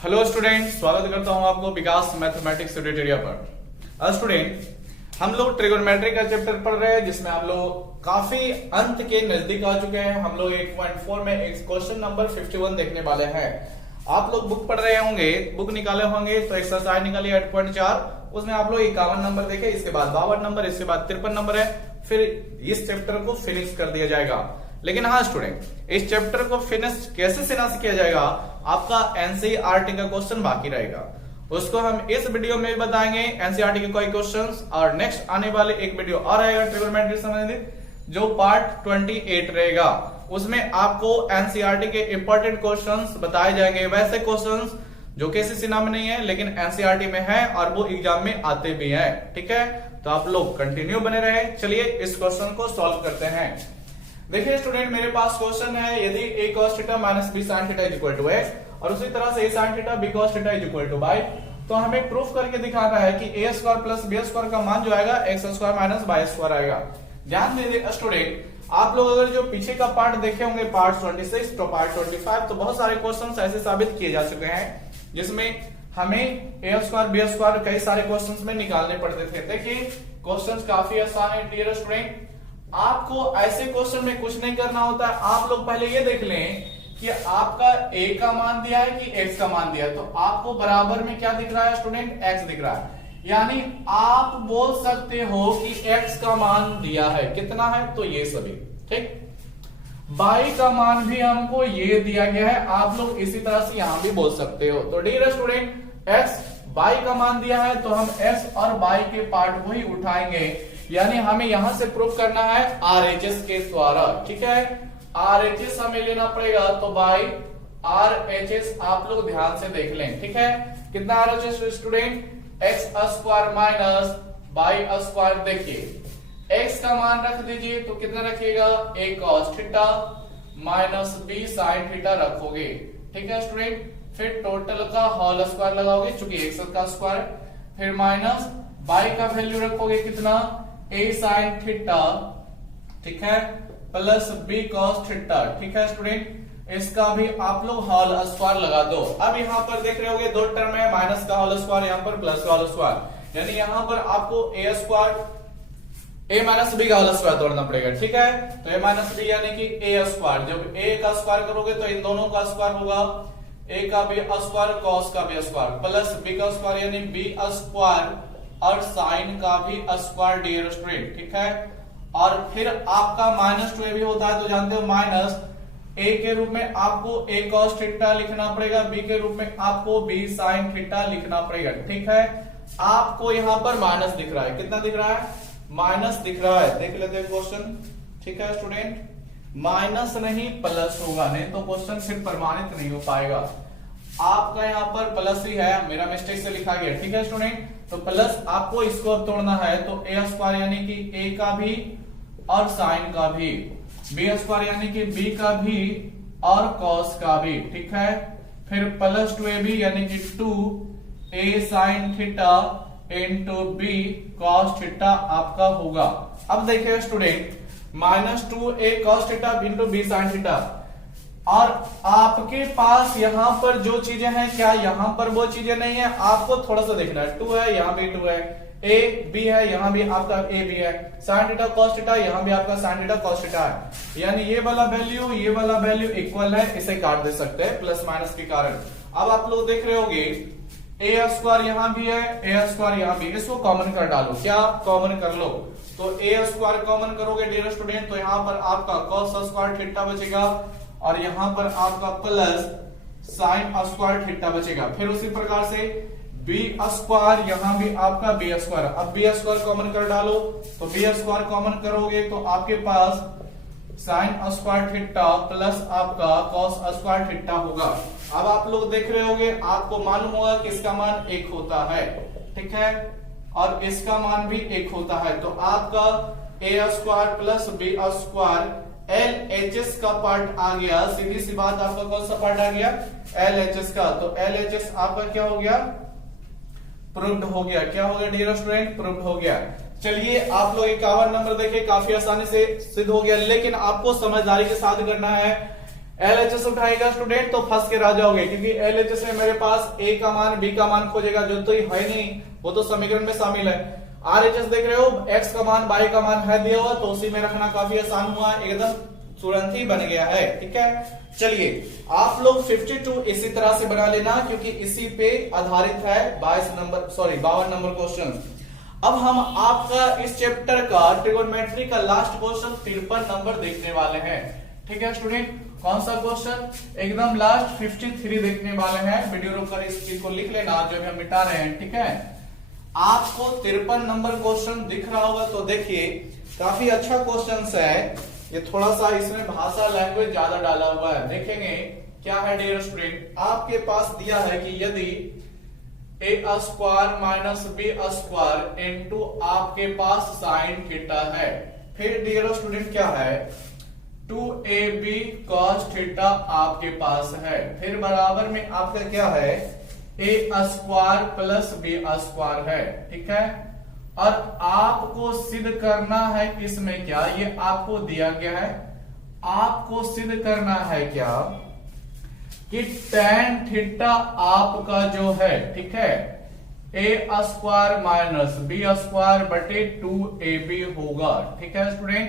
Hello student, स्वागत करता हूं आपको विकास मैथमेटिक्स ट्यूटोरियल पर। स्टूडेंट, हम लोग ट्रिगोनोमेट्री का चैप्टर पढ़ रहे हैं जिसमें आप लोग काफी अंत के नजदीक आ चुके हैं। हम लोग 8.4 में एक क्वेश्चन नंबर 51 देखने वाले हैं। आप लोग बुक पढ़ रहे होंगे, बुक निकाले होंगे तो एक्सरसाइज निकालिए 8.4, उसमें आप लोग 51 नंबर देखे, इसके बाद 52 नंबर, इसके बाद 53 नंबर है। फिर इस चैप्टर को फिनिश कर दिया जाएगा। लेकिन हाँ स्टूडेंट, इस चैप्टर को फिनिश कैसे फिनिश किया जाएगा, आपका एनसीईआरटी का क्वेश्चन बाकी रहेगा, उसको हम इस वीडियो में बताएंगे। एनसीईआरटी के कोई क्वेश्चंस, और नेक्स्ट आने वाले एक वीडियो और आएगा ट्रिगोनोमेट्री से संबंधित जो पार्ट 28 रहेगा, उसमें आपको एनसीईआरटी के इंपॉर्टेंट क्वेश्चंस बताए जाएंगे। वैसे क्वेश्चंस जो केसीसी नाम नहीं है लेकिन एनसीईआरटी में है और वो एग्जाम में आते भी हैं। ठीक है, तो आप लोग कंटिन्यू बने रहे। चलिए इस क्वेश्चन को सॉल्व करते हैं। देखिए स्टूडेंट, मेरे पास क्वेश्चन है, यदि a cos theta minus b sin theta is equal to x और उसी तरह से a sin theta b cos theta is equal to y, तो हमें प्रूफ करके दिखाना है कि a square plus b square का मान जो आएगा x square minus y square आएगा। ध्यान दीजिए स्टूडेंट, आप लोग अगर जो पीछे का पार्ट देखे होंगे पार्ट 26 तो पार्ट 25, तो बहुत सारे क्वेश्चंस ऐसे साबित किए जा चुके हैं जिसमें हमें a स्क्वायर b स्क्वायर कई सारे क्वेश्चंस में निकालने पड़ते थे। देखिए क्वेश्चंस काफी आसान है डियर स्टूडेंट। आपको ऐसे क्वेश्चन में कुछ नहीं करना होता है। आप लोग पहले ये देख लें कि आपका a का मान दिया है कि x का मान दिया है, तो आपको बराबर में क्या दिख रहा है स्टूडेंट, x दिख रहा है। यानी आप बोल सकते हो कि x का मान दिया है, कितना है तो ये सभी, ठीक। y का मान भी हमको ये दिया गया है, आप लोग इसी तरह से यहां भी बोल सकते हो। तो डियर स्टूडेंट, x y का मान दिया है तो हम x और y के पार्ट को ही उठाएंगे, यानी हमें यहां से प्रूफ करना है RHS के द्वारा। ठीक है, RHS हमें लेना पड़ेगा, तो बाई RHS आप लोग ध्यान से देख लें। ठीक है, कितना RHS student, x square minus y square. देखिए x का मान रख दीजिए तो कितना रखिएगा, a cos theta minus b sin theta रखोगे। ठीक है स्टूडेंट, फिर टोटल का होल स्क्वायर लगाओगे चूंकि x का स्क्वायर, फिर माइनस y का वैल्यू रखोगे कितना, a sin थीटा, ठीक है, प्लस b cos थीटा। ठीक है स्टूडेंट, इसका भी आप लोग होल स्क्वायर लगा दो। अब यहाँ पर देख रहे होगे दो टर्म है, माइनस का होल स्क्वायर, यहाँ पर प्लस का होल स्क्वायर, यानी यहाँ पर आपको a square a minus b का होल स्क्वायर तोड़ना पड़ेगा। ठीक है, तो a माइनस b यानी कि a स्क्वायर, जब a का स्क्वायर करोगे तो इन दोनों का स्क्वायर होगा, a का b स्क्वायर cos का b स्क्वायर, प्लस b का स्क्वायर यानी b स्क्वायर और साइन का भी स्क्वायर डियर स्टूडेंट। ठीक है, और फिर आपका माइनस 2a भी होता है, तो जानते हो माइनस a के रूप में आपको a cos थीटा लिखना पड़ेगा, b के रूप में आपको b sin थीटा लिखना पड़ेगा। ठीक है, आपको यहाँ पर माइनस दिख रहा है, कितना दिख रहा है, माइनस दिख रहा है। देख लेते हैं क्वेश्चन। ठीक है स्टूडेंट, माइनस नहीं प्लस होगा, नहीं तो क्वेश्चन फिर प्रमाणित नहीं हो पाएगा। आपका यहाँ पर प्लस ही है, मेरा मिस्टेक से लिखा गया। ठीक है स्टूडेंट, तो प्लस आपको इसको तोड़ना है, तो a स्क्वायर यानी कि a का भी और साइन का भी, b स्क्वायर यानी कि b का भी और cos का भी। ठीक है, फिर प्लस 2ab यानी कि 2a sin theta into b cos theta आपका होगा। अब देखिए student, minus 2a cos theta into b sin theta, और आपके पास यहाँ पर जो चीजें हैं, क्या यहाँ पर वो चीजें नहीं है, आपको थोड़ा सा देखना है। 2 है, यहाँ भी 2 है, a b है, यहाँ भी आपका a b है, sin थीटा cos थीटा, यहाँ भी आपका sin थीटा cos थीटा है, यानी ये वाला वैल्यू इक्वल है, इसे काट दे सकते हैं प्लस माइनस के कारण। अब आप लोग देख रहे होगे a स्क्वायर यहाँ भी है, a स्क्वायर यहाँ भी, इसको कॉमन कर डालो। क्या कॉमन कर लो, तो a स्क्वायर कॉमन करोगे डियर स्टूडेंट, तो यहाँ पर आपका cos स्क्वायर थीटा बचेगा और यहाँ पर आपका प्लस साइन स्क्वायर थीटा बचेगा। फिर उसी प्रकार से b स्क्वायर, यहाँ भी आपका b स्क्वायर, अब b स्क्वायर कॉमन कर डालो, तो b स्क्वायर कॉमन करोगे तो आपके पास साइन स्क्वायर थीटा प्लस आपका cos स्क्वायर थीटा होगा। अब आप लोग देख रहे होगे, आपको मालूम होगा कि इसका मान 1 होता है। ठीक है, और इसका मान भी 1 होता है, तो आपका a square plus b square LHS का पार्ट आ गया। सीधी सी बात, आपका कौन सा पार्ट आ गया, LHS का, तो LHS आपका क्या हो गया, प्रूव्ड हो गया। क्या हो गया डियर स्टूडेंट, प्रूव्ड हो गया। चलिए आप लोग 51 नंबर देखे, काफी आसानी से सिद्ध हो गया, लेकिन आपको समझदारी के साथ करना है। LHS उठाएगा स्टूडेंट तो फंस के रह जाओगे, क्योंकि LHS में मेरे पास A का मान B का मान खोजेगा, जो तो है नहीं, वो तो समीकरण में शामिल है। RHS देख रहे हो, X का मान Y का मान है दिया हुआ, तो उसी में रखना काफी आसान हुआ, एकदम तुरंत ही बन गया है। ठीक है, चलिए आप लोग 52 इसी तरह से बना लेना, क्योंकि इसी पे आधारित है 52 नंबर क्वेश्चन। अब हम आपका इस चैप्टर का ट्रिगोनोमेट्री का लास्ट क्वेश्चन 53 नंबर देखने वाले हैं। ठीक है स्टूडेंट, कौन सा क्वेश्चन? एकदम लास्ट 53 देखने वाले हैं। वीडियो रोककर इस चीज को लिख लेना जो हम मिटा रहे हैं। ठीक है, आपको 53 नंबर क्वेश्चन दिख रहा होगा, तो देखिए काफी अच्छा क्वेश्चन है ये। थोड़ा सा इसमें भाषा लैंग्वेज ज्यादा डाला हुआ है, देखेंगे क्या है। डियर स्टूडेंट, आपके पास दिया है कि यदि a square minus B square into आपके पास साइन थीटा है, फिर डियर स्टूडेंट क्या है 2ab cos थीटा आपके पास है, फिर बराबर में आपका क्या है a square plus B square है। ठीक है, और आपको सिद्ध करना है इसमें क्या, ये आपको दिया गया है, आपको सिद्ध करना है क्या कि tan थीटा आपका जो है, ठीक है, a square minus B square बटे 2ab होगा। ठीक है स्टूडेंट,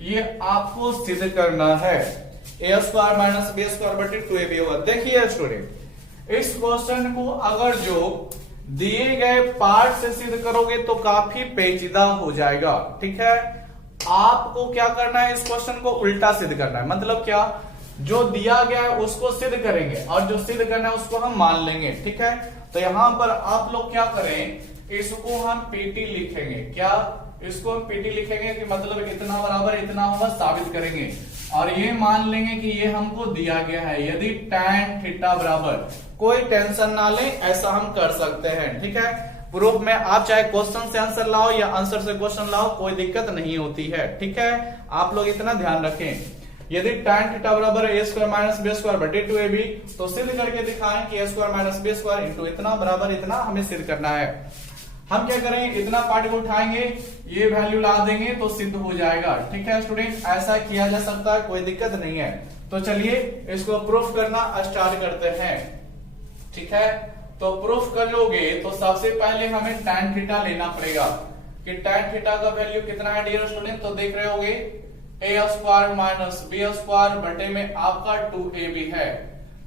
ये आपको सिद्ध करना है, a square minus B square बटे 2ab होगा। देखिए स्टूडेंट, इस क्वेश्चन को अगर जो दिए गए पार्ट से सिद्ध करोगे तो काफी पेचीदा हो जाएगा। ठीक है, आपको क्या करना है, इस क्वेश्चन को उल्टा सिद्ध करना है। मतलब क्या, जो दिया गया है उसको सिद्ध करेंगे और जो सिद्ध करना है उसको हम मान लेंगे। ठीक है, तो यहां पर आप लोग क्या करें, इसको हम पीटी लिखेंगे। क्या, इसको हम पीटी लिखेंगे कि मतलब इतना बराबर इतना होगा, साबित करेंगे और ये मान लेंगे कि ये हमको दिया गया है। यदि tan थीटा बराबर, कोई टेंशन ना ले, ऐसा हम कर सकते हैं। ठीक है, प्रूफ में आप चाहे क्वेश्चन से आंसर लाओ या आंसर से क्वेश्चन लाओ, कोई दिक्कत नहीं होती है। ठीक है, आप लोग इतना ध्यान रखें। यदि tan थीटा बराबर a square minus B square बटे 2ab, तो सिद्ध करके दिखाएं कि a square minus B square into इतना बराबर इतना हमें सिद्ध करना है। हम क्या करें, इतना पार्ट को उठाएंगे, ये वैल्यू ला देंगे तो सिद्ध हो जाएगा। ठीक है स्टूडेंट, ऐसा किया जा सकता है, कोई दिक्कत नहीं है। तो चलिए इसको प्रूफ करना स्टार्ट करते हैं। ठीक है, तो प्रूफ करोगे तो सबसे पहले हमें tan थीटा लेना पड़ेगा कि tan थीटा का वैल्यू कितना है डियर स्टूडेंट। तो देख रहे होगे a square minus B square बटे में आपका 2ab है।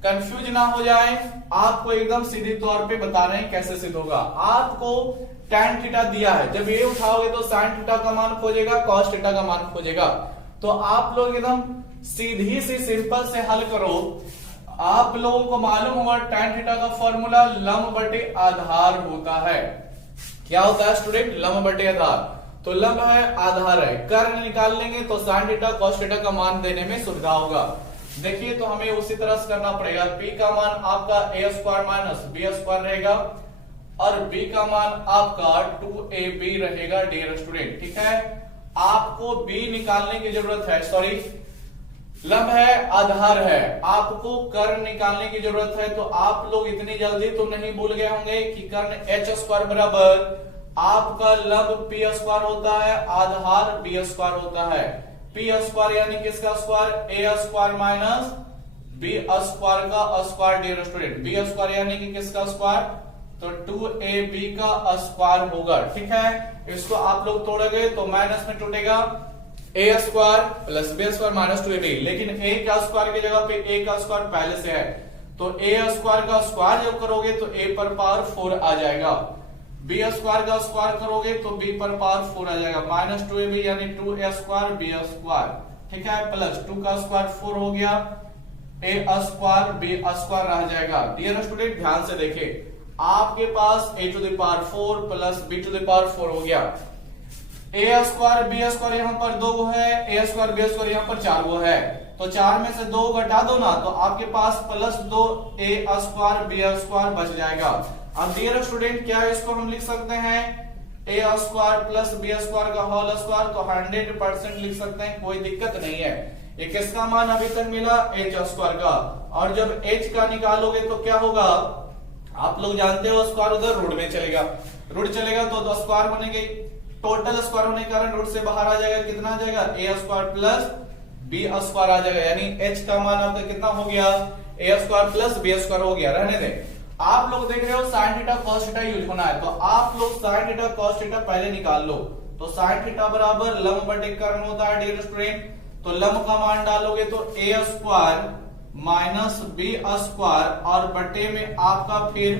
कंफ्यूज ना हो जाए, आपको एकदम सीधी तौर पे बता रहे हैं कैसे सिद्ध होगा। आपको tan थीटा दिया है, जब ये उठाओगे तो sin थीटा का मान खोजेगा, cos थीटा का मान खोजेगा। तो आप लोग एकदम सीधी सी सिंपल से हल करो। आप लोगों को मालूम होगा tan थीटा का फॉर्मूला लंब बटे आधार होता है। क्या होता है स्टूडेंट, लंब बटे आधार। तो लंब है, आधार है, कर्ण निकाल लेंगे तो sin थीटा cos थीटा का मान देने में सुविधा होगा। देखिए, तो हमें उसी तरह से करना पड़ेगा। p का मान आपका a square minus B square रहेगा और b का मान आपका 2ab रहेगा डियर स्टूडेंट। ठीक है, आपको b निकालने की जरूरत है, सॉरी लंब है, आधार है, आपको कर्ण निकालने की जरूरत है। तो आप लोग इतनी जल्दी तो नहीं भूल गए होंगे कि कर्ण h स्क्वायर बराबर आपका लंब p स्क्वायर होता है, आधार b स्क्वायर होता है। p स्क्वायर यानी किसका square, a square minus b square का square dear student. b square यानी कि किसका स्क्वायर, तो 2ab का स्क्वायर होगा। ठीक है, इसको आप लोग तोड़ोगे तो माइनस में टूटेगा a square plus b square minus 2ab, लेकिन a का स्क्वायर की जगह पे a का स्क्वायर पहले से है, तो a स्क्वायर का स्क्वायर जब करोगे तो a पर पावर 4 आ जाएगा। b स्क्वायर का स्क्वायर करोगे तो b पर पावर 4 आ जाएगा, माइनस 2ab यानी 2a स्क्वायर b स्क्वायर। ठीक है, प्लस 2 का स्क्वायर 4 हो गया, a स्क्वायर b स्क्वायर रह जाएगा। डियर स्टूडेंट ध्यान से देखें, आपके पास a to the power 4 plus b to the power 4 हो गया। a स्क्वायर b स्क्वायर यहाँ पर 2 गो है, a स्क्वायर b स्क्वायर यहाँ पर 4 गो है, तो 4 में से 2 घटा दो ना, तो आपके पास plus 2 a square b square बच जाएगा। अब डियर स्टूडेंट क्या है, इसको हम लिख सकते हैं a square plus b square का होल स्क्वायर, तो 100% लिख सकते हैं, कोई दिक्कत नहीं है। ये किसका मान अभी तक मिला, h स्क्वायर का, और जब h का निकालोगे तो क्या होगा, आप लोग जानते हो स्क्वायर उधर रूट में चलेगा, रूट चलेगा तो स्क्वायर बनेगी, टोटल स्क्वायर होने के कारण रूट से बाहर आ जाएगा, कितना आ जाएगा a square plus B square आ जाएगा, यानी एच का मान आपका कितना हो गया, A square plus B square हो गया। रहने दे, आप लोग देख रहे हो sine theta cos theta use होना है, तो आप लोग साइन थीटा कॉस थीटा पहले निकाल लो। तो साइन थीटा बराबर लंब बटे कर्ण होता है डियर स्टूडेंट, तो लंब का मान डालोगे तो ए स्क्वायर माइनस बी स्क्वायर और बटे में आपका फिर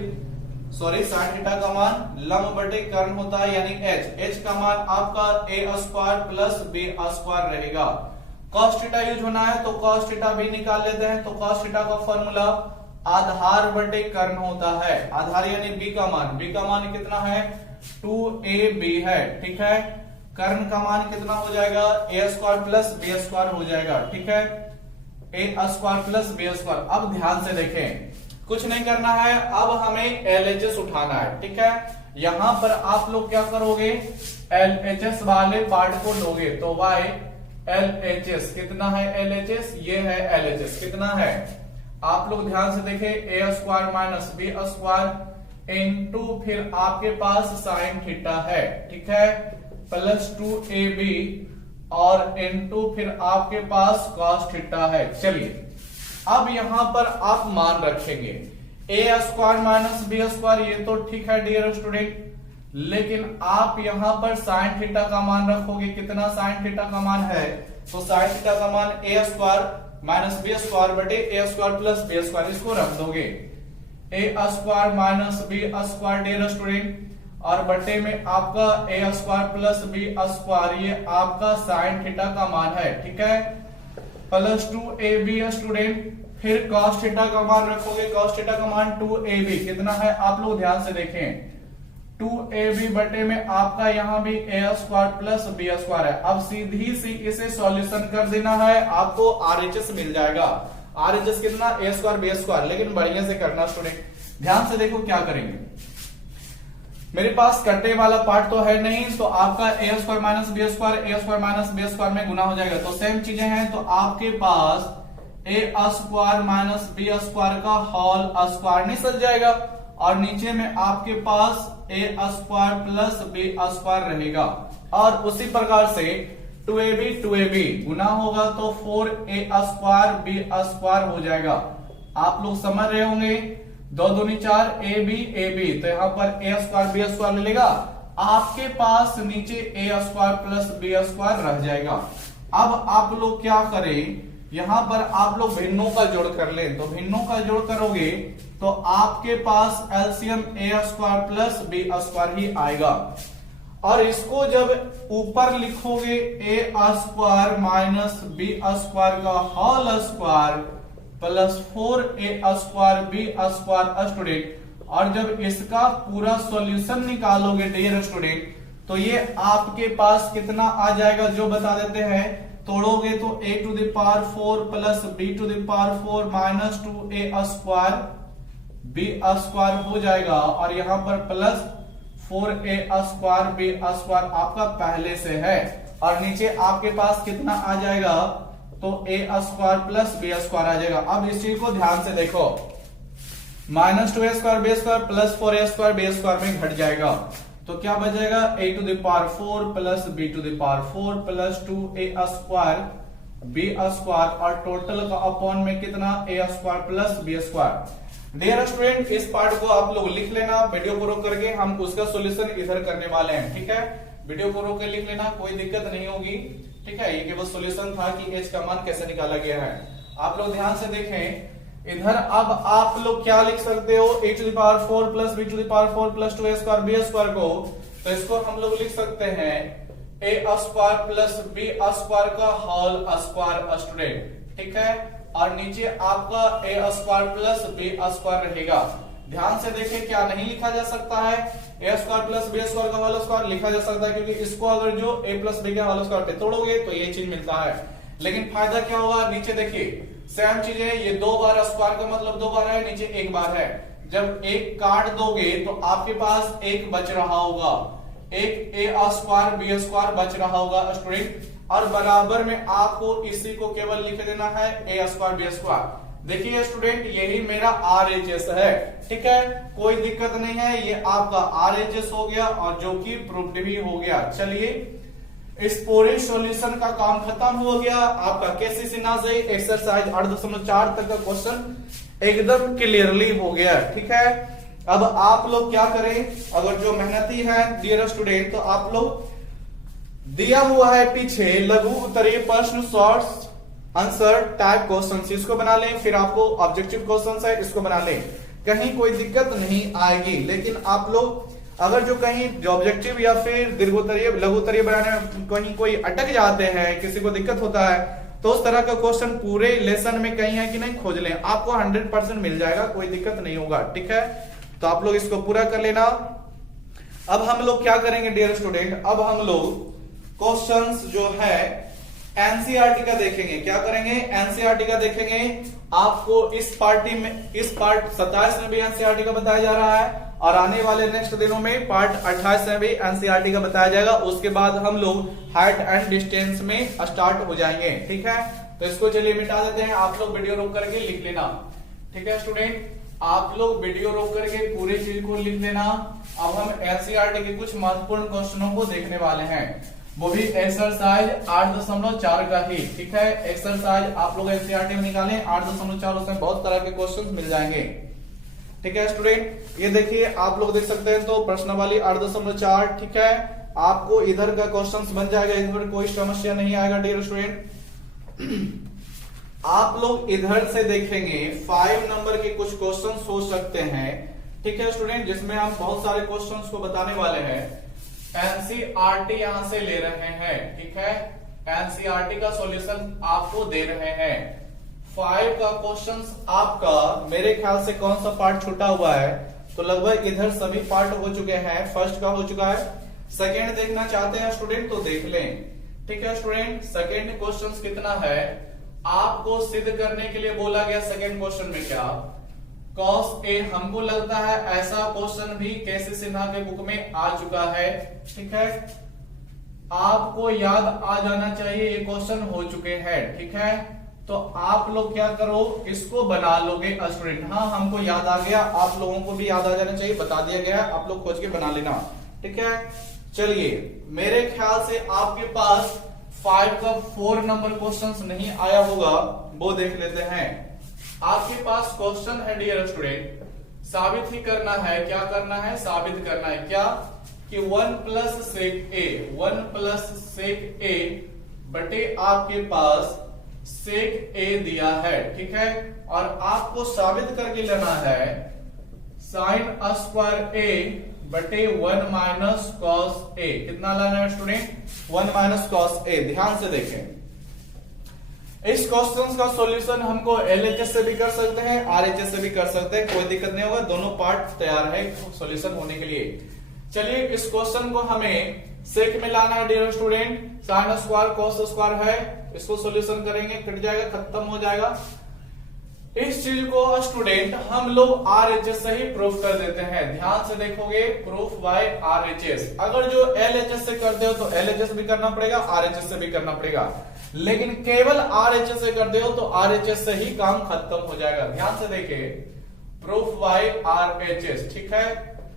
साइन थीटा का मान लंब बटे कर्ण होता है यानी एच, एच का मान आपका A square plus B square रहेगा। कॉस थीटा यूज होना है तो कॉस थीटा भी निकाल लेते हैं, तो कॉस थीटा का फॉर्मूला आधार बटे कर्ण होता है, आधार यानी बी का मान कितना है 2ab है, ठीक है। कर्ण का मान कितना हो जाएगा ए स्क्वायर प्लस बी स्क्वायर हो जाएगा, ठीक है, ए स्क्वायर प्लस बी स्क्वायर। अब ध्यान से देखें, कुछ नहीं करना है, अब हमें LHS उठाना है, ठीक है। यहां पर आप लोग क्या करोगे, LHS वाले पार्ट को लोगे, तो y LHS कितना है, LHS ये है LHS कितना है, आप लोग ध्यान से देखें, A square minus B square into फिर आपके पास साइन थीटा है, ठीक है, प्लस 2ab और इनटू फिर आपके पास कॉस थीटा है। चलिए अब यहां पर आप मान रखेंगे ए स्क्वायर माइनस बी स्क्वायर, ये तो ठीक है डियर स्टूडेंट, लेकिन आप यहां पर साइन थीटा का मान रखोगे, कितना साइन थीटा का मान है, तो साइन थीटा का मान A square minus B square बटे A square plus B square, इसको रख दोगे A square minus B square dear student और बटे में आपका A square plus B square, ये आपका साइन थीटा का मान है, ठीक है, प्लस 2ab स्टूडेंट, फिर cos थीटा का मान रखोगे, cos थीटा का मान 2ab कितना है, आप लोग ध्यान से देखें 2ab बटे में आपका यहां भी ए स्क्वायर प्लस बी स्क्वायर है। अब सीधी सी इसे सॉल्यूशन कर देना है, आपको RHS मिल जाएगा। RHS कितना, ए स्क्वायर बी स्क्वायर, लेकिन बढ़िया से करना स्टूडेंट, ध्यान से देखो क्या करेंगे। मेरे पास कट्टे वाला पार्ट तो है नहीं, तो आपका A square minus B square A square minus B square में गुना हो जाएगा, तो सेम चीजें हैं, तो आपके पास ए स्क्वायर माइनस बी स्क्वायर का होल स्क्वायर निकल जाएगा और नीचे में आपके पास ए स्क्वायर प्लस बी स्क्वायर रहेगा। और उसी प्रकार से 2ab गुना होगा तो 4a स्क्वायर बी स्क्वायर हो जाएगा। आप लोग समझ रहे होंगे, 2 दूनी 4 ab, तो यहां पर ए स्क्वायर बी स्क्वायर ले लेगा, आपके पास नीचे ए स्क्वायर प्लस बी स्क्वायर रह जाएगा। अब आप लोग क्या करें, यहां पर आप लोग भिन्नों का जोड़ कर लें, तो भिन्नों का जोड़ करोगे तो आपके पास LCM a square plus B square ही आएगा। और इसको जब ऊपर लिखोगे a square minus B square का whole square plus 4a square b square student, और जब इसका पूरा सॉल्यूशन निकालोगे डियर स्टूडेंट, तो ये आपके पास कितना आ जाएगा, जो बता देते हैं, तोड़ोगे तो a to the power 4 plus b to the power 4 minus 2a square b square हो जाएगा, और यहां पर plus 4a square b square आपका पहले से है, और नीचे आपके पास कितना आ जाएगा, तो a square plus b square आ जाएगा। अब इस चीज को ध्यान से देखो, minus 2a square b square plus 4a square b square में घट जाएगा, तो क्या बचेगा a to the power 4 plus b to the power 4 plus 2a square b square, और टोटल का अपॉन में कितना a square plus b square. Dear student, इस पार्ट को आप लोग लिख लेना, वीडियो को रोक करके हम उसका सॉल्यूशन इधर करने वाले हैं, ठीक है। वीडियो को रोक के लिख लेना, कोई दिक्कत नहीं होगी, ठीक है। ये केवल सॉल्यूशन था कि h का मान कैसे निकाला गया है। आप लोग ध्यान से देखें इधर, अब आप लोग क्या लिख सकते हो, a to the power 4 plus b to the power 4 plus 2a square b square को, तो इसको हम लोग लिख सकते हैं a square plus b square का होल स्क्वायर स्टूडेंट, ठीक है, और नीचे आपका a square plus b square रहेगा। ध्यान से देखें, क्या नहीं लिखा जा सकता है, a square plus b square का होल स्क्वायर लिखा जा सकता है, क्योंकि इसको अगर जो a प्लस b के होल स्क्वायर पे तोड़ोगे तो ये चीज मिलता है। लेकिन फायदा क्या होगा, नीचे देखिए सेम चीज है, ये 2 बार स्क्वायर का मतलब 2 बार है, नीचे 1 बार है, जब एक काट दोगे तो आपके पास एक बच रहा होगा, एक a स्क्वायर b स्क्वायर बच रहा होगा स्टूडेंट, और बराबर में आपको इसी को केवल लिख देना है a स्क्वायर b स्क्वायर। देखिए स्टूडेंट, यही मेरा RHS है, ठीक है, कोई दिक्कत नहीं है, ये आपका RHS हो गया और जो कि प्रूफ्ड भी हो गया। चलिए इस पूरे सॉल्यूशन का काम खत्म हो गया। आपका केसी सिन्हा से एक्सरसाइज 8.4 तक का क्वेश्चन एकदम क्लियरली हो गया। ठीक है, अब आप लोग क्या करें, अगर जो मेहनती है डियर स्टूडेंट, तो आप लोग दिया हुआ है पीछे लघु उत्तरीय प्रश्न शॉर्ट्स आंसर टाइप क्वेश्चन, इसको बना लें। फिर आपको ऑब्जेक्टिव क्वेश्चन है, इसको बना लें, कहीं कोई दिक्कत नहीं आएगी। लेकिन आप लोग अगर जो कहीं जो ऑब्जेक्टिव या फिर दीर्घोत्तरीय लघुत्तरीय बनाने में कहीं कोई अटक जाते हैं, किसी को दिक्कत होता है, तो उस तरह का क्वेश्चन पूरे लेसन में कहीं है कि नहीं खोज लें, आपको 100% मिल जाएगा, कोई दिक्कत नहीं होगा। ठीक है, तो आप लोग इसको पूरा कर लेना। अब हम लोग क्या करेंगे डियर स्टूडेंट, अब हम लोग क्वेश्चंस जो है एनसीईआरटी का देखेंगे। क्या करेंगे, एनसीईआरटी का देखेंगे। आपको इस पार्ट 27 में भी एनसीईआरटी का बताया जा रहा है और आने वाले नेक्स्ट दिनों में पार्ट 28 में भी एनसीईआरटी का बताया जाएगा। उसके बाद हम लोग हाइट एंड डिस्टेंस में स्टार्ट हो जाएंगे। ठीक है, तो इसको चलिए मिटा देते हैं। आप लोग वीडियो रोक करके लिख लेना। ठीक है स्टूडेंट, आप लोग वीडियो रोक करके पूरे चीज को लिख लेना। अब हम एनसीईआरटी के कुछ महत्वपूर्ण क्वेश्चनों को देखने वाले हैं, वो भी एक्सरसाइज 8.4 का ही। ठीक है, एक्सरसाइज आप लोग एनसीईआरटी में निकालें 8.4, उसमें बहुत तरह के क्वेश्चन मिल जाएंगे। ठीक है स्टूडेंट, ये देखिए आप लोग देख सकते हैं, तो प्रश्नावली 8.4। ठीक है, आपको इधर का क्वेश्चन बन जाएगा, इधर कोई समस्या नहीं आएगा डियर स्टूडेंट। आप लोग इधर से देखेंगे 5 नंबर के कुछ क्वेश्चन हो सकते हैं। ठीक है स्टूडेंट, जिसमें हम बहुत सारे क्वेश्चंस को बताने वाले हैं। एनसीईआरटी यहां से ले रहे हैं। ठीक है, एनसीईआरटी का सॉल्यूशन आपको दे रहे हैं। 5 का क्वेश्चन आपका मेरे ख्याल से कौन सा पार्ट छूटा हुआ है, तो लगभग इधर सभी पार्ट हो चुके हैं। फर्स्ट का हो चुका है, सेकेंड देखना चाहते हैं स्टूडेंट तो देख लें। ठीक है स्टूडेंट, सेकेंड क्वेश्चन कितना है, आपको सिद्ध करने के लिए बोला गया सेकेंड क्वेश्चन में क्या, कॉस ए। हमको लगता है ऐसा क्वेश्चन भी केसी सिन्हा के बुक में आ चुका है। ठीक है, आपको याद आ जाना चाहिए, ये क्वेश्चन हो चुके हैं। ठीक है, तो आप लोग क्या करो, इसको बना लोगे स्टूडेंट। हाँ, हमको याद आ गया, आप लोगों को भी याद आ जाना चाहिए, बता दिया गया, आप लोग खोज के बना लेना। ठीक है, चलिए मेरे ख्याल से आपके पास 5 का 4 नंबर क्वेश्चन नहीं आया होगा, वो देख लेते हैं। आपके पास क्वेश्चन है डियर स्टूडेंट, साबित ही करना है। क्या करना है, साबित करना है क्या, कि 1 प्लस सेक ए, 1 प्लस सेक ए बटे आपके पास सेक ए दिया है। ठीक है, और आपको साबित करके लेना है साइन स्क्वायर ए बटे 1 माइनस कॉस ए। कितना लाना है स्टूडेंट, 1 माइनस कॉस ए। ध्यान से देखें, इस क्वेश्चन का सॉल्यूशन हमको एलएचएस से भी कर सकते हैं, आरएचएस से भी कर सकते हैं, कोई दिक्कत नहीं होगा, दोनों पार्ट तैयार है सॉल्यूशन होने के लिए। चलिए इस क्वेश्चन को हमें सेक में लाना है dear student. Sine square cos square है, इसको सॉल्यूशन करेंगे, कट जाएगा, खत्म हो जाएगा। इस चीज को स्टूडेंट हम लोग आरएचएस से ही प्रूफ कर देते हैं। ध्यान से देखोगे, प्रूफ बाय आरएचएस। अगर जो एलएचएस से करते हो तो एलएचएस भी करना पड़ेगा, आरएचएस से भी करना पड़ेगा, लेकिन केवल आरएचएस से करते हो तो आरएचएस से ही काम खत्म हो जाएगा। ध्यान से देखिए, प्रूफ बाय आरएचएस। ठीक है,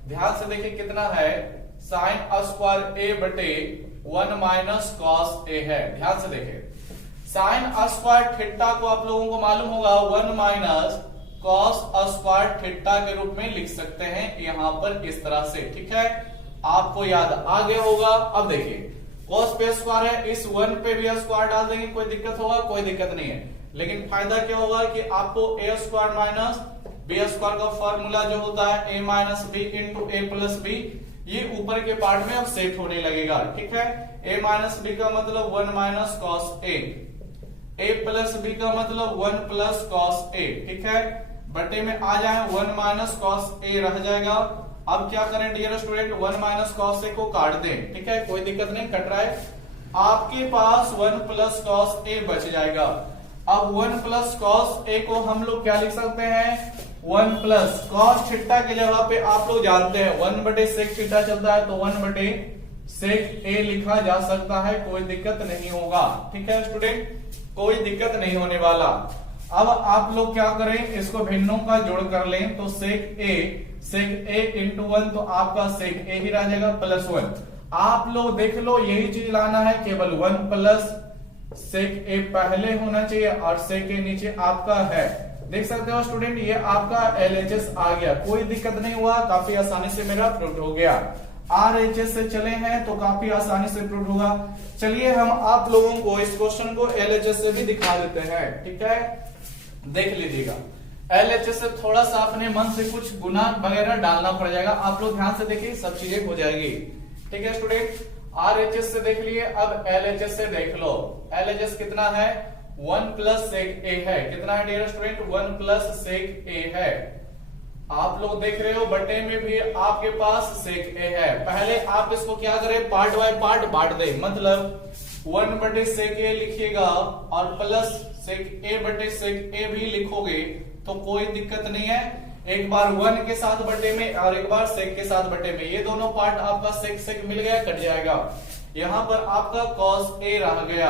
ध्यान से देखिए कितना है, साइन स्क्वायर ए बटे 1 माइनस कॉस ए है। ध्यान से देखिए, साइन स्क्वायर थीटा को आप लोगों को मालूम होगा 1 माइनस कॉस स्क्वायर थीटा के रूप में लिख सकते हैं यहां पर इस तरह से। ठीक है, आपको याद आ गया होगा। अब देखिए कॉस पे स्क्वायर है, इस 1 पे भी स्क्वायर डाल देंगे, कोई दिक्कत होगा, कोई दिक्कत नहीं है। लेकिन फायदा क्या होगा कि आपको a square minus B square का फॉर्मूला जो होता है a minus b into a plus b, ये ऊपर के पार्ट में अब सेट होने लगेगा। ठीक है, a माइनस बी का मतलब 1 minus cos A plus B का मतलब 1 प्लस कॉस ए। ठीक है, बटे में आ जाए 1 माइनस कॉस ए रह जाएगा। अब क्या करें dear student, 1 minus cos A को काट दें। ठीक है, कोई दिक्कत नहीं, कट रहा है। आपके पास 1 प्लस कॉस ए बच जाएगा। अब 1 प्लस कॉस ए को हम लोग क्या लिख सकते हैं, 1 प्लस कॉस थीटा की जगह पे आप लोग जानते हैं 1 बटे सेक थीटा चलता है, तो 1 बटे सेक ए लिखा जा सकता है, कोई दिक्कत नहीं होगा। ठीक है स्टूडेंट, कोई दिक्कत नहीं होने वाला। अब आप लोग क्या करें, इसको भिन्नों का जोड़ कर लें, तो सेक ए इंटू 1 तो आपका सेक ए ही रह जाएगा प्लस 1। आप लोग देख लो, यही चीज लाना है, केवल 1 प्लस सेक ए पहले होना चाहिए और सेक ए नीचे आपका है। देख सकते हो स्टूडेंट, ये आपका LHS आ गया, कोई दिक्कत नहीं हुआ, काफी आसानी से मेरा प्रूव हो गया। RHS से चले हैं तो काफी आसानी से प्रूव होगा। चलिए हम आप लोगों को इस क्वेश्चन को LHS से भी दिखा देते हैं, ठीक है, देख लीजिएगा। LHS से थोड़ा सा अपने मन से कुछ गुना वगैरह डालना पड़ जाएगा, आप लोग ध्यान से देखिए, सब चीजें हो जाएगी, ठीक है स्टूडेंट। RHS से देख लिए, अब LHS से देख लो। LHS कितना है, 1 प्लस सेक ए है। कितना है डियर स्टूडेंट, 1 प्लस सेक ए है। आप लोग देख रहे हो बटे में भी आपके पास सेक ए है। पहले आप इसको क्या करें, पार्ट बाय पार्ट बांट दे, मतलब 1 बटे सेक ए लिखिएगा और प्लस सेक ए बटे सेक ए भी लिखोगे तो कोई दिक्कत नहीं है। एक बार 1 के साथ बटे में और एक बार सेक के साथ बटे में, ये दोनों पार्ट आपका सेक सेक मिल गया, कट जाएगा। यहां पर आपका कॉस ए रह गया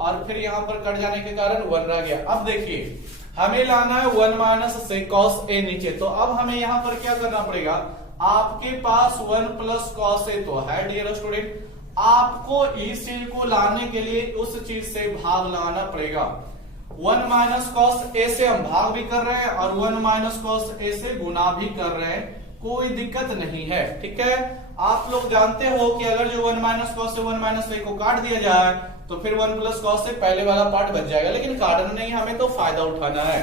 और फिर यहां पर कट जाने के कारण 1 रह गया। अब देखिए हमें लाना है 1 माइनस सेक कॉस ए नीचे, तो अब हमें यहां पर क्या करना पड़ेगा, आपके पास 1 प्लस कॉस ए तो है डियर स्टूडेंट, आपको इस चीज को लाने के लिए उस चीज से भाग लगाना पड़ेगा। 1 माइनस कॉस ए से हम भाग भी कर रहे हैं और 1 माइनस कॉस ए से गुना भी कर रहे हैं, कोई दिक्कत नहीं है, ठीक है। आप लोग जानते हो कि अगर जो 1 माइनस कॉस से 1 माइनस ए को काट दिया जाए तो फिर 1 प्लस कॉस से पहले वाला पार्ट बच जाएगा, लेकिन काटना नहीं, हमें तो फायदा उठाना है।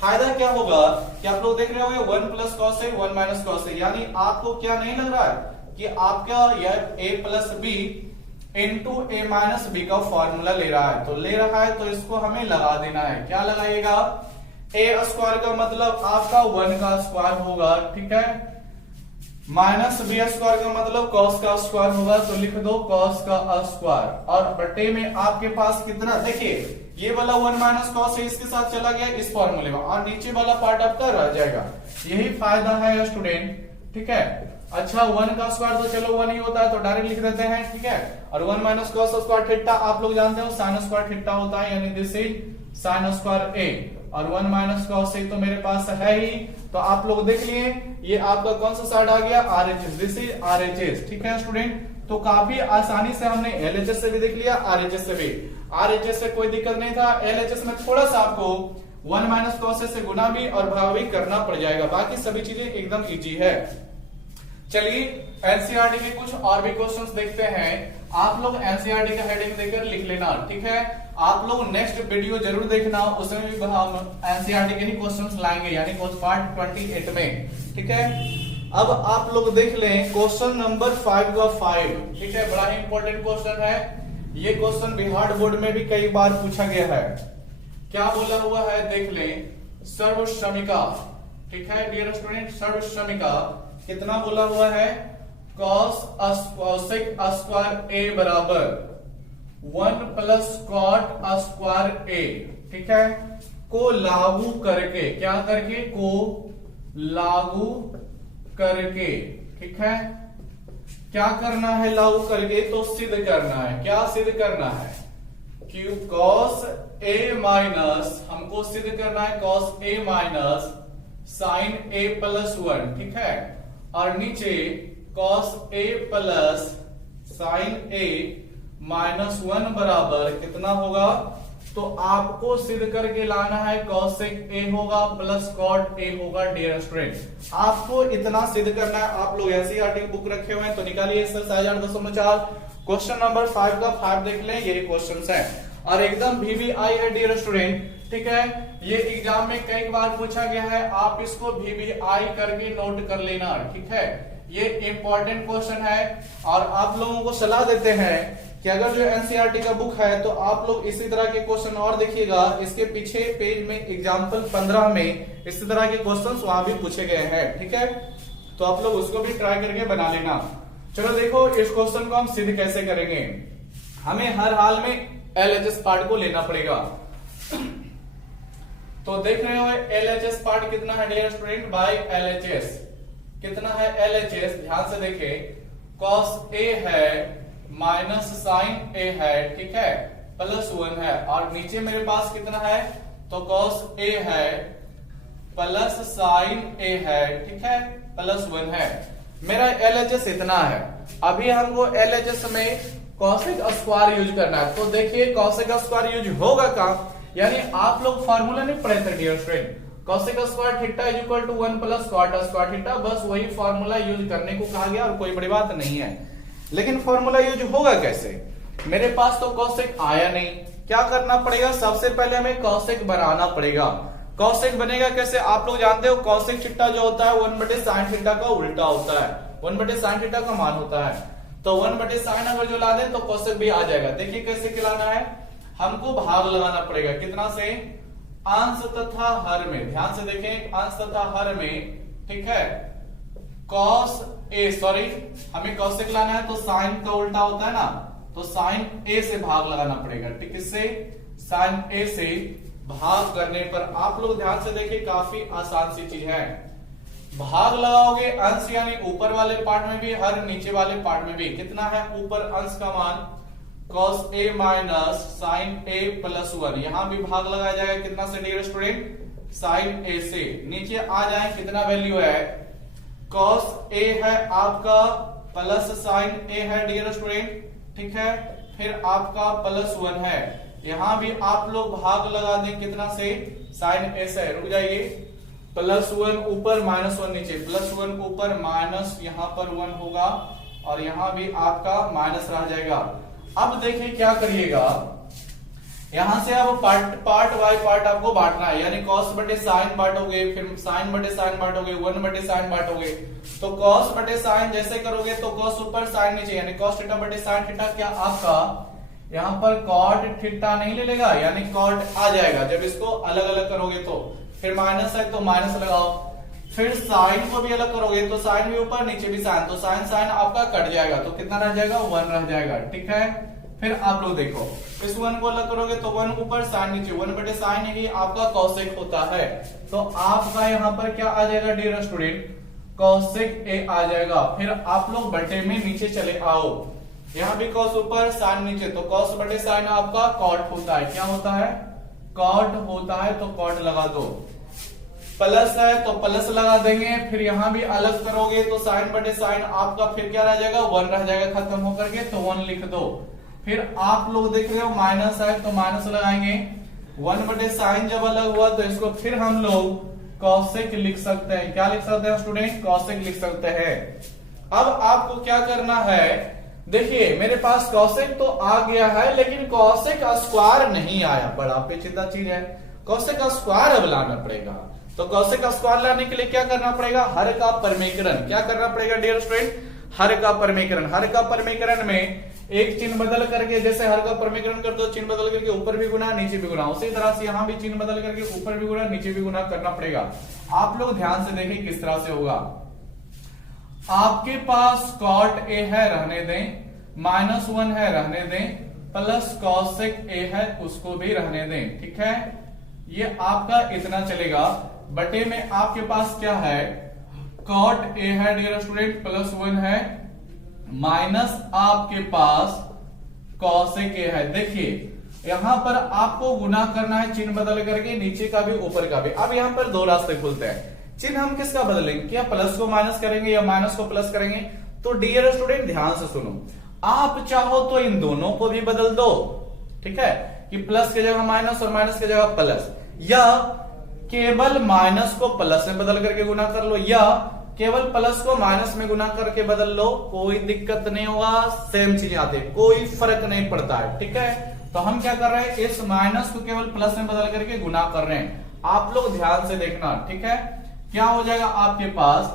फायदा क्या होगा कि आप लोग देख रहे होंगे 1 प्लस कॉस से 1 माइनस कॉस से, यानी आपको क्या नहीं लग रहा है कि आपका यह a plus b into a minus b का फॉर्मूला ले रहा है, तो ले रहा है तो इसको हमें लगा देना है। क्या लगाइएगा, ए स्क्वायर का मतलब आपका 1 का स्क्वायर होगा, ठीक है, माइनस बी स्क्वायर का मतलब कॉस का स्क्वायर होगा, तो लिख दो कॉस का स्क्वायर। और बटे में आपके पास कितना, देखिए ये वाला 1 माइनस कॉस है, इसके साथ चला गया इस फॉर्मूले में और नीचे वाला पार्ट आपका रह जाएगा, यही फायदा है स्टूडेंट, ठीक है। अच्छा 1 का स्क्वायर तो चलो 1 ही होता है तो डायरेक्ट लिख देते हैं, ठीक है। और 1 माइनस कॉस स्क्वायर थीटा आप लोग जानते हो साइन स्क्वायर थीटा होता है, यानी दिस इज साइन स्क्वायर ए, और 1 माइनस कॉस ए तो मेरे पास है ही, तो आप लोग देख लिए ये आपका कौन सा साइड आ गया, RHS, दिस इज RHS, ठीक है स्टूडेंट। तो काफी आसानी से हमने LHS से भी देख लिया, RHS से भी। RHS से कोई दिक्कत नहीं था, LHS में थोड़ा सा आपको 1 माइनस कॉस ए से गुना भी और भाग भी करना पड़ जाएगा, बाकी सभी चीजें एकदम इजी है। चलिए एनसीईआरटी के कुछ और भी क्वेश्चंस देखते हैं। आप लोग एनसीईआरटी का हेडिंग देकर लिख लेना, ठीक है। आप लोग नेक्स्ट वीडियो जरूर देखना, उसमें भी हम एनसीईआरटी के ही क्वेश्चंस लाएंगे, यानी पार्ट 28 में, ठीक है। अब आप लोग देख लें क्वेश्चन नंबर 5 का 5, ठीक है, बड़ा ही इंपॉर्टेंट क्वेश्चन है। ये क्वेश्चन बिहार बोर्ड में भी कई बार पूछा गया है। क्या बोला हुआ है देख लें, सर्वश्रमिका, ठीक है डियर स्टूडेंट, सर्वश्रमिका कितना बोला हुआ है, कॉस सेक स्क्वायर ए बराबर 1 प्लस कॉट स्क्वायर ए, ठीक है, को लागू करके, क्या करके, को लागू करके, ठीक है। क्या करना है लागू करके, तो सिद्ध करना है। क्या सिद्ध करना है, कि कॉस ए माइनस, हमको सिद्ध करना है cos A minus sign A plus 1, ठीक है, और नीचे cos A plus sign A minus 1 बराबर कितना होगा, तो आपको सिद्ध करके लाना है कॉसेक ए होगा प्लस कॉट ए होगा डियर स्टूडेंट। आपको इतना सिद्ध करना है। आप लोग एनसीईआरटी बुक रखे हुए हैं तो निकालिए एक्सरसाइज 8.4 क्वेश्चन नंबर 5 का 5 देख लें, यही क्वेश्चन है और एकदम VVI है डियर स्टूडेंट, ठीक है। ये एग्जाम में कई बार पूछा गया है, आप इसको VVI करके नोट कर लेना, ठीक है। ये इंपॉर्टेंट क्वेश्चन है और आप लोगों को सलाह देते हैं कि अगर जो एनसीईआरटी का बुक है तो आप लोग इसी तरह के क्वेश्चन और देखिएगा, इसके पीछे पेज में एग्जाम्पल 15 में इसी तरह के क्वेश्चन वहां भी पूछे गए हैं, ठीक है। तो आप लोग उसको भी ट्राई करके बना लेना। चलो देखो इस क्वेश्चन को हम सिद्ध कैसे करेंगे। हमें हर हाल में LHS पार्ट को लेना पड़ेगा। तो देख रहे हो LHS पार्ट कितना है डियर स्टूडेंट, बाय LHS कितना है, LHS ध्यान से देखे, cos A है माइनस साइन ए है, ठीक है, प्लस 1 है, और नीचे मेरे पास कितना है, तो cos A है प्लस साइन ए है, ठीक है, प्लस 1 है। मेरा LHS इतना है, अभी हमको LHS में कॉसेक स्क्वायर यूज करना है। तो देखिए कॉसेक स्क्वायर यूज होगा कहां, यानी आप लोग फार्मूला नहीं पढ़े थे dear student, cosec square theta is equal to 1 plus cot square theta, बस वही फार्मूला यूज करने को कहा गया और कोई बड़ी बात नहीं है। लेकिन फार्मूला यूज होगा कैसे, मेरे पास तो कॉसेक आया नहीं, क्या करना पड़ेगा, सबसे पहले हमें कॉसेक बनाना पड़ेगा। कॉसेक बनेगा कैसे, आप लोग जानते हो कॉसेक चिट्टा जो होता है 1/sin थीटा का उल्टा होता है, 1/sin थीटा का मान होता है। तो 1/sin अगर जो ला दें तो कॉसेक भी आ जाएगा। देखिए कैसे खिलाना है, हमको भाग लगाना पड़ेगा, कितना से, अंश तथा हर में, ध्यान से देखें अंश तथा हर में, ठीक है, कॉस ए, सॉरी हमें कॉसेक लाना है तो साइन का उल्टा होता है ना, तो साइन ए से भाग लगाना पड़ेगा, ठीक, इससे साइन ए से भाग करने पर आप लोग ध्यान से देखिए काफी आसान सी चीज है, भाग लगाओगे अंश यानी ऊपर वाले पार्ट में भी, हर नीचे वाले पार्ट में भी, कितना है ऊपर अंश का मान cos a minus sine a plus 1, यहां भी भाग लगाया जाएगा, कितना से डियर स्टूडेंट, साइन a से, नीचे आ जाए कितना वैल्यू है, cos a है आपका प्लस साइन a है डियर स्टूडेंट, ठीक है, फिर आपका प्लस 1 है, यहां भी आप लोग भाग लगा दें कितना से, साइन a से, रुक जाइए, प्लस 1 ऊपर माइनस 1 नीचे, प्लस 1 ऊपर माइनस यहां पर 1 होगा और यहां भी आपका माइनस रह जाएगा। अब देखिए क्या करिएगा, यहां से अब पार्ट बाय पार्ट आपको बांटना है, यानी कॉस बटे साइन बांटोगे, फिर साइन बटे साइन बांटोगे, 1/sin बांटोगे, तो कॉस बटे साइन जैसे करोगे तो कॉस ऊपर साइन नीचे, यानी कॉस थीटा बटे साइन थीटा, क्या आपका यहां पर कॉट थीटा नहीं ले लेगा, यानी कॉट आ जाएगा, जब इसको अलग अलग करोगे तो, फिर माइनस है तो माइनस लगाओ, फिर साइन को भी अलग करोगे तो साइन भी ऊपर नीचे भी साइन, तो साइन साइन आपका कट जाएगा, तो कितना रह जाएगा, 1 रह जाएगा, ठीक है। फिर आप लोग देखो इस 1 को अलग करोगे तो 1 ऊपर साइन नीचे, 1/sin ही आपका कॉसेक होता है, तो आपका यहाँ पर क्या आ जाएगा डियर स्टूडेंट, कॉसेक ए आ जाएगा। फिर आप लोग बटे में नीचे चले आओ, यहाँ भी कॉस ऊपर साइन नीचे, तो कॉस बटे साइन आपका कॉट होता है, क्या होता है, कॉट होता है, तो कॉट लगा दो, प्लस है तो प्लस लगा देंगे, फिर यहां भी अलग करोगे तो साइन बटे साइन आपका फिर क्या रह जाएगा, 1 रह जाएगा खत्म होकर के, तो 1 लिख दो। फिर आप लोग देख रहे हो माइनस है तो माइनस लगाएंगे, 1/sin जब अलग हुआ तो इसको फिर हम लोग कॉसेक लिख सकते हैं, क्या लिख सकते हैं स्टूडेंट, कॉसेक लिख सकते हैं। अब आपको क्या करना है, देखिए मेरे पास कॉसेक तो आ गया है लेकिन कॉसेक स्क्वायर नहीं आया, बड़ा पेचीदा चीज है, कॉसेक स्क्वायर अब लाना पड़ेगा। तो कॉसेक स्क्वायर लाने के लिए क्या करना पड़ेगा, हर का परमीकरण, क्या करना पड़ेगा डियर स्टूडेंट, हर का परमीकरण। हर का परमीकरण में एक चिन्ह बदल करके, जैसे हर का परमीकरण कर दो, चिन्ह बदल करके ऊपर भी गुना नीचे भी गुना, उसी तरह से यहां भी चिन्ह बदल करके ऊपर भी गुना नीचे भी गुना करना पड़ेगा। आप लोग ध्यान से देखिए किस तरह से होगा, आपके पास कॉट ए है रहने दें, -1 है रहने दें, प्लस कॉसेक ए है उसको भी रहने दें, ठीक है, ये आपका इतना चलेगा। बटे में आपके पास क्या है, कॉट ए है डियर स्टूडेंट, +1 है, माइनस आपके पास कॉसेक ए है। देखिए यहां पर आपको गुना करना है चिन्ह बदल करके, नीचे का भी ऊपर का भी। अब यहां पर 2 रास्ते खुलते हैं, चिन्ह हम किसका बदलेंगे, क्या प्लस को माइनस करेंगे या माइनस को प्लस करेंगे। तो डियर स्टूडेंट ध्यान से सुनो, आप चाहो तो इन दोनों को भी बदल दो, ठीक है, कि प्लस की जगह माइनस और माइनस की जगह प्लस, या केवल माइनस को प्लस में बदल करके गुना कर लो, या केवल प्लस को माइनस में गुना करके बदल लो, कोई दिक्कत नहीं होगा, सेम चीज आती है, कोई फर्क नहीं पड़ता है, ठीक है। तो हम क्या कर रहे हैं, इस माइनस को केवल प्लस में बदल करके गुना कर रहे हैं। आप लोग ध्यान से देखना, ठीक है, क्या हो जाएगा आपके पास,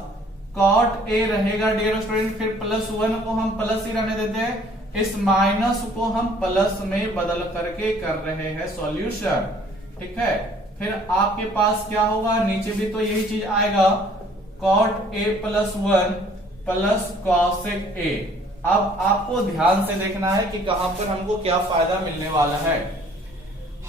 कॉट ए रहेगा डियर स्टूडेंट, फिर +1 को हम प्लस ही रहने देते हैं, इस माइनस को हम प्लस में बदल करके कर रहे हैं सॉल्यूशन, ठीक है। फिर आपके पास क्या होगा, नीचे भी तो यही चीज आएगा, cot a +1 plus cosec a. अब आपको ध्यान से देखना है कि कहां पर हमको क्या फायदा मिलने वाला है।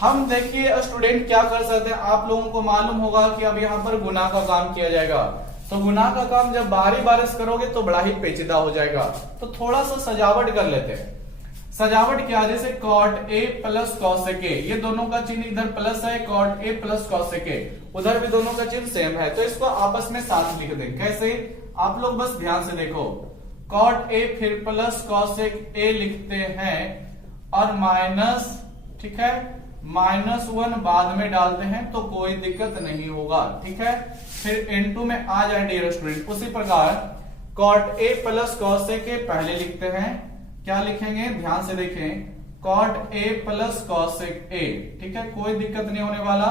हम देखिए स्टूडेंट क्या कर सकते हैं, आप लोगों को मालूम होगा कि अब यहां पर गुना का काम किया जाएगा, तो गुना का काम जब बारी बारिश करोगे तो बड़ा ही पेचीदा हो जाएगा, तो थोड़ा सा सजावट कर लेते हैं। सजावट क्या, जैसे cot a plus cosec a, ये दोनों का चिन्ह इधर प्लस है, cot a plus cosec a, उधर भी दोनों का चिन्ह सेम है, तो इसको आपस में साथ लिख दें। कैसे, आप लोग बस ध्यान से देखो, कॉट ए फिर प्लस कॉसेक ए लिखते हैं और माइनस, ठीक है, -1 बाद में डालते हैं तो कोई दिक्कत नहीं होगा, ठीक है। फिर इनटू में आ जाए डियर स्टूडेंट। उसी प्रकार cot a plus cosec a पहले लिखते हैं, क्या लिखेंगे, ध्यान से देखें, cot a plus cosec a, ठीक है, कोई दिक्कत नहीं होने वाला।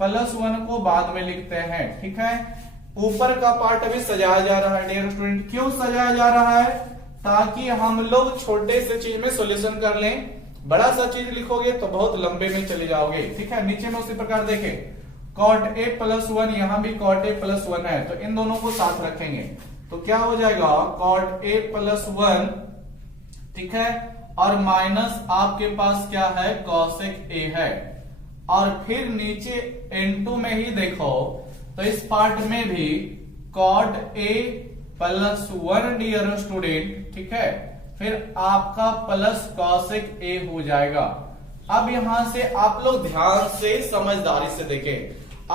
+1 को बाद में लिखते हैं, ठीक है। ऊपर का पार्ट अभी सजाया जा रहा है डियर स्टूडेंट। क्यों सजाया जा रहा है, ताकि हम लोग छोटे से चीज में सॉल्यूशन कर लें। बड़ा सा चीज लिखोगे तो बहुत लंबे में चले जाओगे, ठीक है। नीचे में उसी प्रकार देखें, कॉट ए +1, यहां भी कॉट ए +1 है, तो इन दोनों को साथ रखेंगे तो क्या हो जाएगा, कॉट ए +1, ठीक है, और माइनस आपके पास क्या है, कॉसेक ए है। और फिर नीचे इनटू में ही देखो तो इस पार्ट में भी कॉट ए +1 डियर स्टूडेंट, ठीक है, फिर आपका प्लस कॉसेक ए हो जाएगा। अब यहां से आप लोग ध्यान से समझदारी से देखें,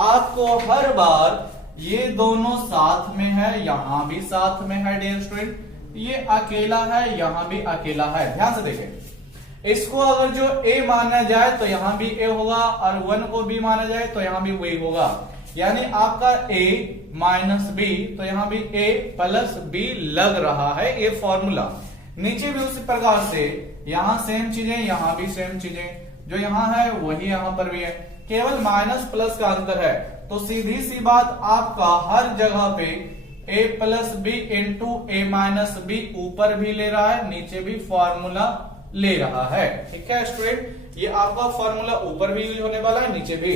आपको हर बार ये दोनों साथ में है, यहां भी साथ में है डियर स्टूडेंट, ये अकेला है, यहां भी अकेला है। ध्यान से देखें, इसको अगर जो a माना जाए तो यहां भी a होगा, और 1 को b माना जाए तो यहां भी वही होगा, यानी आपका a माइनस b, तो यहां भी a प्लस b लग रहा है, ये फॉर्मूला। नीचे भी उसी प्रकार से यहां सेम चीजें, यहां भी सेम चीजें, जो यहां है वही यहां पर भी है, केवल माइनस प्लस का अंतर है। तो सीधी सी बात, आपका हर जगह पे a plus b into a minus b ऊपर भी ले रहा है, नीचे भी फॉर्मूला ले रहा है, ठीक है स्टूडेंट। ये आपका फॉर्मूला ऊपर भी यूज होने वाला है, नीचे भी।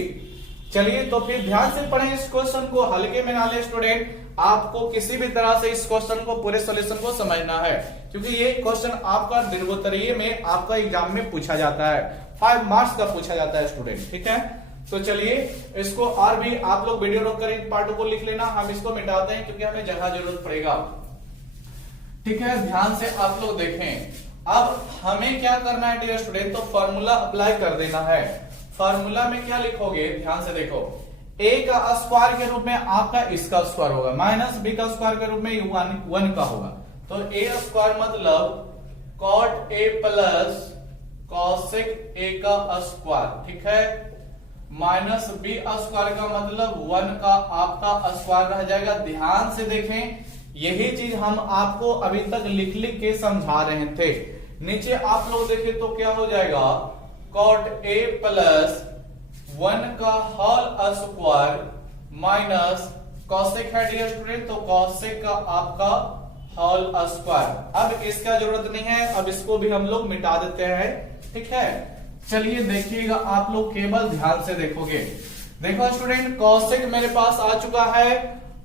चलिए तो फिर ध्यान से पढ़ें इस क्वेश्चन को, हल्के में ना ले स्टूडेंट, आपको किसी भी तरह से इस क्वेश्चन को, पूरे सॉल्यूशन को समझना है, क्योंकि ये क्वेश्चन आपका दीर्घोत्तरीय में आपका एग्जाम में पूछा जाता है, 5 मार्क्स का पूछा जाता है स्टूडेंट, ठीक है। तो चलिए इसको और भी आप लोग वीडियो रोक कर इन पार्टों को लिख लेना, हम इसको मिटाते हैं क्योंकि हमें जगह जरूरत पड़ेगा, ठीक है। ध्यान से आप लोग देखें, अब हमें क्या करना है डियर स्टूडेंट, तो फॉर्मूला अप्लाई कर देना है। फॉर्मूला में क्या लिखोगे, ध्यान से देखो, a का स्क्वायर के रूप में आपका इसका स्क्वायर होगा, माइनस b का स्क्वायर के रूप में 1 का होगा, तो a स्क्वायर मतलब cot a plus cosec a का स्क्वायर, ठीक है, माइनस b स्क्वायर का मतलब 1 का आपका स्क्वायर रह जाएगा। ध्यान से देखें, यही चीज हम आपको अभी तक लिख लिख के समझा रहे थे। नीचे आप लोग देखें तो क्या हो जाएगा, कॉट a प्लस 1 का होल स्क्वायर माइनस कॉसेक है डियर स्टूडेंट, तो कॉसेक का आपका होल स्क्वायर। अब इसका जरूरत नहीं है, अब इसको भी हम लोग मिटा देते हैं, ठीक है। चलिए देखिएगा, आप लोग केवल ध्यान से देखोगे। देखो स्टूडेंट, कॉसेक मेरे पास आ चुका है,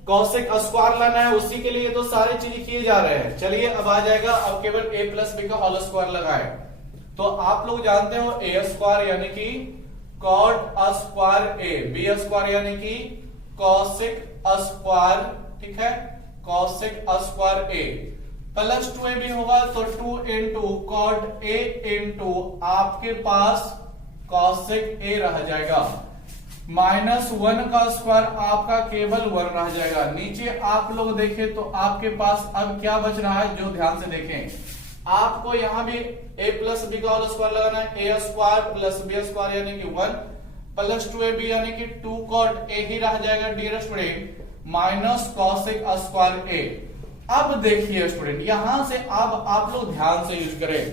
कॉसेक स्क्वायर लाना है, उसी के लिए तो सारे चीज किए जा रहे हैं। चलिए अब आ जाएगा, अब केवल a प्लस बी का होल स्क्वायर लगाए, तो आप लोग जानते हो a स्क्वायर यानी कि cot square a, b square यानी कि कॉसेक स्क्वायर, ठीक है, cosec square a plus 2ab होगा, तो 2 इंटू कॉट a इंटू आपके पास कॉसेक a रह जाएगा, -1 का स्क्वायर आपका केवल 1 रह जाएगा। नीचे आप लोग देखें तो आपके पास अब क्या बच रहा है, जो ध्यान से देखें, आपको यहां भी a प्लस बी का होल स्क्वायर लगाना है, a square plus b square यानी कि 1 प्लस 2ab यानी कि 2 कॉट a ही रह जाएगा dear student, minus cosec square a। अब देखिए स्टूडेंट, यहां से अब आप लोग ध्यान से यूज करें,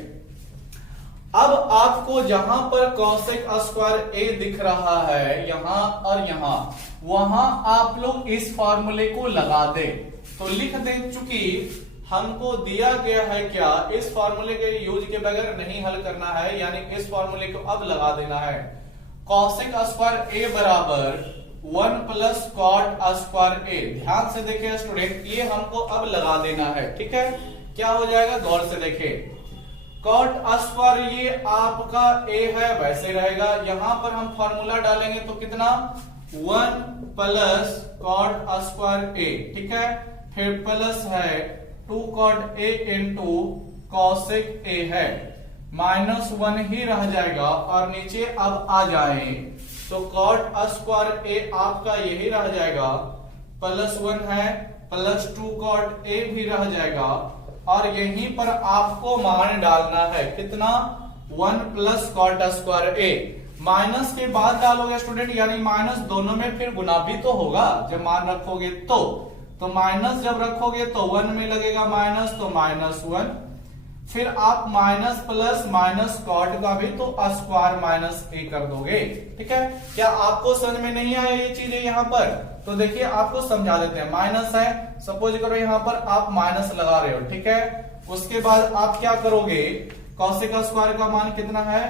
अब आपको जहां पर कॉसेक स्क्वायर a दिख रहा है, यहां और यहां, वहां आप लोग इस फॉर्मूले को लगा दे, तो लिख दे, चूंकि हमको दिया गया है क्या, इस फॉर्मूले के यूज के बगैर नहीं हल करना है, यानी इस फॉर्मूले को अब लगा देना है। कॉसेक स्क्वायर a बराबर 1 प्लस कॉट स्क्वायर a। ध्यान से देखिए स्टूडेंट, ये हमको अब लगा देना है, ठीक है। क्या हो जाएगा, गौर से देखें, कॉट स्क्वायर ये आपका a है, वैसे रहेगा, यहां पर हम फॉर्मूला डालेंगे तो कितना, 1 प्लस कॉट स्क्वायर a, ठीक है, फिर प्लस है 2 cot a into cosec a है, -1 ही रह जाएगा और नीचे अब आ जाए तो cot स्क्वायर ए आपका यही रह जाएगा, +1 है, +2 cot ए भी रह जाएगा और यहीं पर आपको मान डालना है कितना, 1 + cot स्क्वायर ए। माइनस के बाद डालोगे स्टूडेंट, यानी माइनस दोनों में फिर गुना भी तो होगा जब मान रखोगे तो माइनस जब रखोगे तो 1 में लगेगा माइनस, तो -1, फिर आप माइनस प्लस माइनस कॉट का भी तो स्क्वायर -a कर दोगे। ठीक है, क्या आपको समझ में नहीं आया ये चीजें यहाँ पर? तो देखिए आपको समझा देते हैं। माइनस है, सपोज करो यहाँ पर आप माइनस लगा रहे हो, ठीक है, उसके बाद आप क्या करोगे, कॉसेक स्क्वायर का मान कितना है,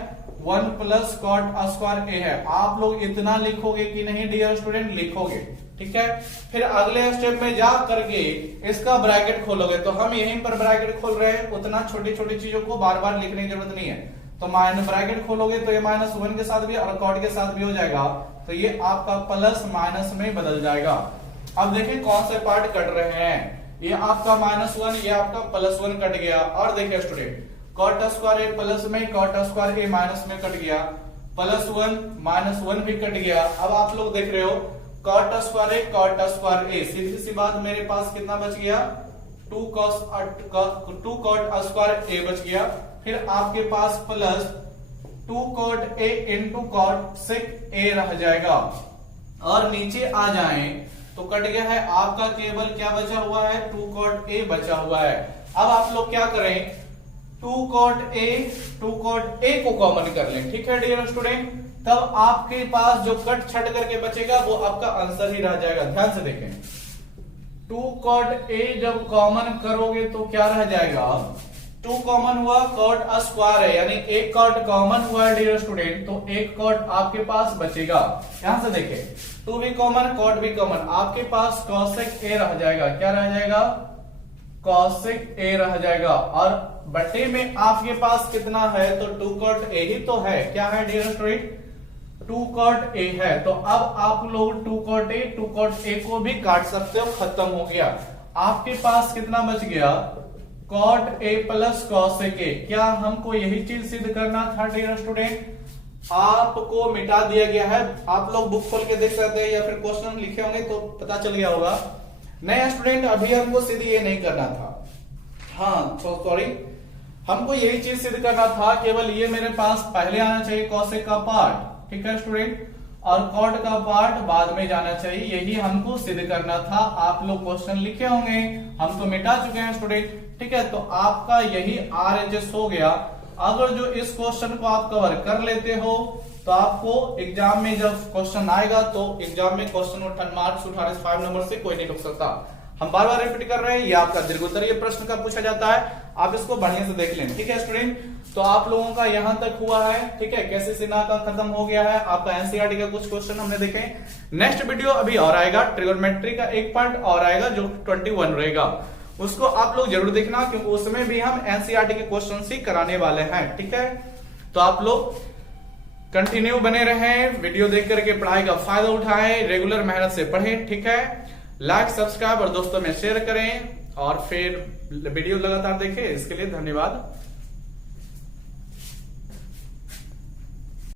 1 + cot स्क्वायर ए है। आप लोग इतना लिखोगे कि नहीं डियर स्टूडेंट? लिखोगे, ठीक है। फिर अगले स्टेप में जा करके इसका ब्रैकेट खोलोगे, तो हम यहीं पर ब्रैकेट खोल रहे हैं, उतना छोटी छोटी चीजों को बार बार लिखने की जरूरत नहीं है। तो ब्रैकेट खोलोगे तो ये -1 के साथ भी और cot के साथ भी हो जाएगा, तो ये आपका प्लस माइनस में बदल जाएगा। अब देखिए कौन से पार्ट कट रहे हैं, ये आपका -1, ये आपका +1 कट गया। और देखिए स्टूडेंट, cot स्क्वायर ए प्लस में, cot स्क्वायर ए माइनस में कट गया, +1 -1 भी कट गया। अब आप लोग देख रहे हो cot स्क्वायर ए, cot स्क्वायर ए, सीधी सी बात मेरे पास कितना बच गया, 2 cot स्क्वायर ए बच गया। फिर आपके पास प्लस 2 cot ए इंटू cot सेक ए रह जाएगा। और नीचे आ जाएं तो कट गया है आपका, केवल क्या बचा हुआ है, 2 cot ए बचा हुआ है। अब आप लोग क्या करें, 2 cot ए को कॉमन कर लें, ठीक है डियर स्टूडेंट, तब आपके पास जो कट छट करके बचेगा वो आपका आंसर ही रह जाएगा। ध्यान से देखें, 2 cot ए जब कॉमन करोगे तो क्या रह जाएगा, 2 कॉमन हुआ, cot स्क्वायर है, यानी एक cot कॉमन हुआ है डियर स्टूडेंट, तो एक cot आपके पास बचेगा। ध्यान से देखें, 2 भी कॉमन, cot भी कॉमन, आपके पास cosec ए रह जाएगा। क्या रह जाएगा, cosec ए रह जाएगा। और बटे में आपके पास कितना है, तो 2 cot ए ही तो है। क्या है डियर स्टूडेंट, 2 cot ए है। तो अब आप लोग 2 cot ए को भी काट सकते हो, खत्म हो गया। आपके पास कितना बच गया, cot ए प्लस cosec ए। क्या हमको यही चीज सिद्ध करना था डियर स्टूडेंट? आपको मिटा दिया गया है। आप लोग बुक खोल के देख सकते हैं या फिर क्वेश्चन लिखे होंगे तो पता चल गया होगा। नया स्टूडेंट, अभी हमको सिद्ध ये नहीं करना था, हाँ सॉरी, हमको यही चीज सिद्ध करना था, केवल ये मेरे पास पहले आना चाहिए cosec का पार्ट, ठीक है स्टूडेंट, और cot का पार्ट बाद में जाना चाहिए, यही हमको सिद्ध करना था। आप लोग क्वेश्चन लिखे होंगे, हम तो मिटा चुके हैं स्टूडेंट, ठीक है। तो आपका यही RHS हो गया। अगर जो इस क्वेश्चन को आप कवर कर लेते हो तो आपको एग्जाम में जब क्वेश्चन आएगा तो एग्जाम में क्वेश्चन मार्क्स उठाने से 5 नंबर से कोई नहीं रोक सकता। हम बार बार रिपीट कर रहे हैं, ये आपका दीर्घोत्तरीय प्रश्न का पूछा जाता है, आप इसको बढ़िया से देख लें, ठीक है स्टूडेंट। तो आप लोगों का यहां तक हुआ है, ठीक है, कैसे सिन्हा का खत्म हो गया है, आपका एनसीईआरटी का कुछ क्वेश्चन हमने देखे। नेक्स्ट वीडियो अभी और आएगा, ट्रिगोनोमेट्री का एक पार्ट और आएगा जो 21 रहेगा, उसको आप लोग जरूर देखना, क्योंकि उसमें भी हम एनसीईआरटी के क्वेश्चन ही कराने वाले हैं, ठीक है। तो आप लोग कंटिन्यू बने रहें, वीडियो देख करके पढ़ाई का फायदा उठाएं, रेगुलर मेहनत से पढ़ें, ठीक है। लाइक, सब्सक्राइब और दोस्तों में शेयर करें और फिर वीडियो लगातार देखें। इसके लिए धन्यवाद।